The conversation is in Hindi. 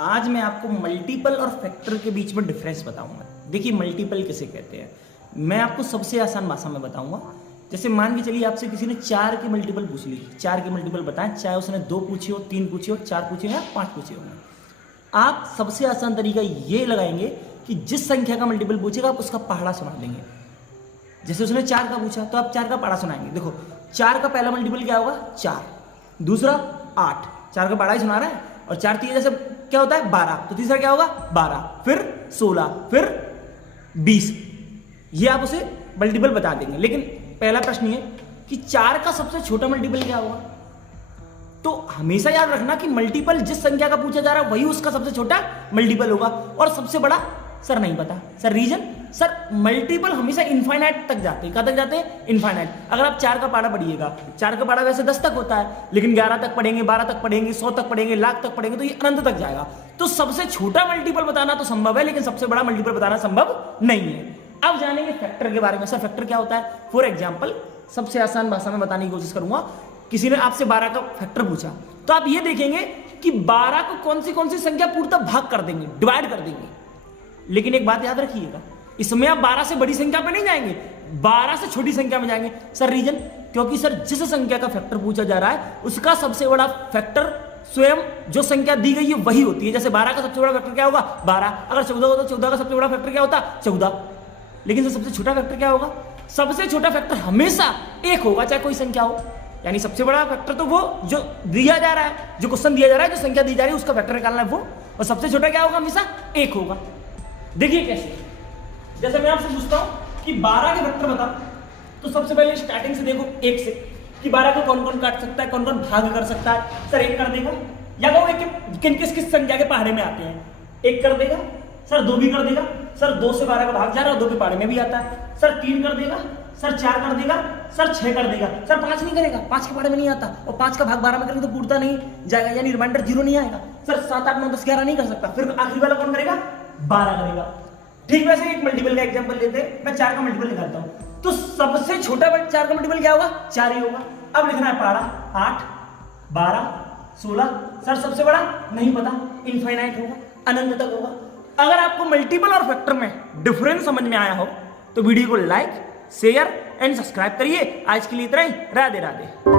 आज मैं आपको मल्टीपल और फैक्टर के बीच में डिफरेंस बताऊंगा। देखिए मल्टीपल किसे कहते हैं, मैं आपको सबसे आसान भाषा में बताऊंगा। जैसे मान के चलिए आपसे किसी ने 4 के मल्टीपल पूछ ली, 4 के मल्टीपल बताएं, चाहे उसने 2 पूछे हो, 3 पूछे हो, 4 पूछे हो या 5 पूछे हो। आप सबसे आसान तरीका ये लगाएंगे कि जिस संख्या का मल्टीपल पूछेगा आप उसका पहाड़ा सुना देंगे। जैसे उसने 4 का पूछा तो आप 4 का पहाड़ा सुनाएंगे। देखो 4 का पहला मल्टीपल क्या होगा, 4, दूसरा 8, 4 का पहाड़ा ही सुना रहा है, और 4 तीन जैसे क्या होता है 12, तो तीसरा क्या होगा 12, फिर 16, फिर 20। ये आप उसे मल्टीपल बता देंगे। लेकिन पहला प्रश्न ये कि 4 का सबसे छोटा मल्टीपल क्या होगा। तो हमेशा याद रखना कि मल्टीपल जिस संख्या का पूछा जा रहा है वही उसका सबसे छोटा मल्टीपल होगा, और सबसे बड़ा सर नहीं पता। सर रीजन, सर मल्टीपल हमेशा इनफाइनाइट तक जाते हैं। कहां तक जाते हैं? इनफाइनाइट। अगर आप 4 का पहाड़ा पढ़िएगा, 4 का पहाड़ा वैसे 10 तक होता है, लेकिन 11 तक पढ़ेंगे, 12 तक पढ़ेंगे, 100 तक पढ़ेंगे, लाख तक पढ़ेंगे, तो ये अनंत तक जाएगा। तो सबसे छोटा मल्टीपल बताना तो संभव है, लेकिन सबसे बड़ा मल्टीपल बताना संभव नहीं है। अब जानेंगे फैक्टर के बारे में। सर फैक्टर क्या होता है? फॉर एग्जाम्पल सबसे आसान भाषा में बताने की कोशिश करूंगा। किसी ने आपसे 12 का फैक्टर पूछा, तो आप ये देखेंगे कि 12 को कौन सी संख्या पूर्णतः भाग कर देंगे, डिवाइड कर देंगे। लेकिन एक बात याद रखिएगा, इसमें आप 12 से बड़ी संख्या पे नहीं जाएंगे, 12 से छोटी संख्या में जाएंगे। सर रीजन, क्योंकि सर जिस संख्या का फैक्टर पूछा जा रहा है उसका सबसे बड़ा फैक्टर स्वयं जो संख्या दी गई है वही होती है। जैसे 12 का सबसे बड़ा फैक्टर क्या होगा 12, अगर 14 होता तो 14 का सबसे बड़ा फैक्टर क्या होता 14। लेकिन सर सबसे छोटा फैक्टर क्या होगा? सबसे छोटा फैक्टर हमेशा 1 होगा, चाहे कोई संख्या हो। यानी सबसे बड़ा फैक्टर तो वो जो दिया जा रहा है, जो क्वेश्चन दिया जा रहा है, जो संख्या दी जा रही है उसका फैक्टर निकालना है वो, और सबसे छोटा क्या होगा? हमेशा 1 होगा। देखिए कैसे, जैसे मैं आपसे पूछता हूं कि 12 के फैक्टर बता, तो सबसे पहले स्टार्टिंग से देखो 1 से कि 12 को कौन कौन काट सकता है, कौन कौन भाग कर सकता है। सर 1 कर देगा, या वो किस संख्या के पहाड़े में आते हैं? 1 कर देगा। सर 2 भी कर देगा। सर 2 से 12 का भाग जा रहा है, 2 के पहाड़े में भी आता है। सर 3 कर देगा। सर 4 कर देगा। सर 6 कर देगा। सर 5 नहीं करेगा, 5 के पहाड़े में नहीं आता, और 5 का भाग 12 में करेंगे तो पूर्णता नहीं जाएगा, यानी रिमाइंडर 0 नहीं आएगा। सर 7, 8, 9, 10, 11 नहीं कर सकता, फिर आखिरी वाला कौन करेगा? 12 करेगा। ठीक वैसे एक मल्टीपल का एग्जांपल लेते हैं, मैं 4 का मल्टीपल निकालता हूं, तो सबसे छोटा 4 का मल्टीपल क्या होगा? 4 ही होगा। अब लिखना है पहाड़ा 8, 12, 16। सर सबसे बड़ा नहीं पता, इनफाइनाइट होगा, अनंत तक होगा। अगर आपको मल्टीपल और फैक्टर में डिफरेंस समझ में आया हो तो वीडियो को लाइक, शेयर एंड सब्सक्राइब करिए। आज के लिए इतना ही। राधे राधे।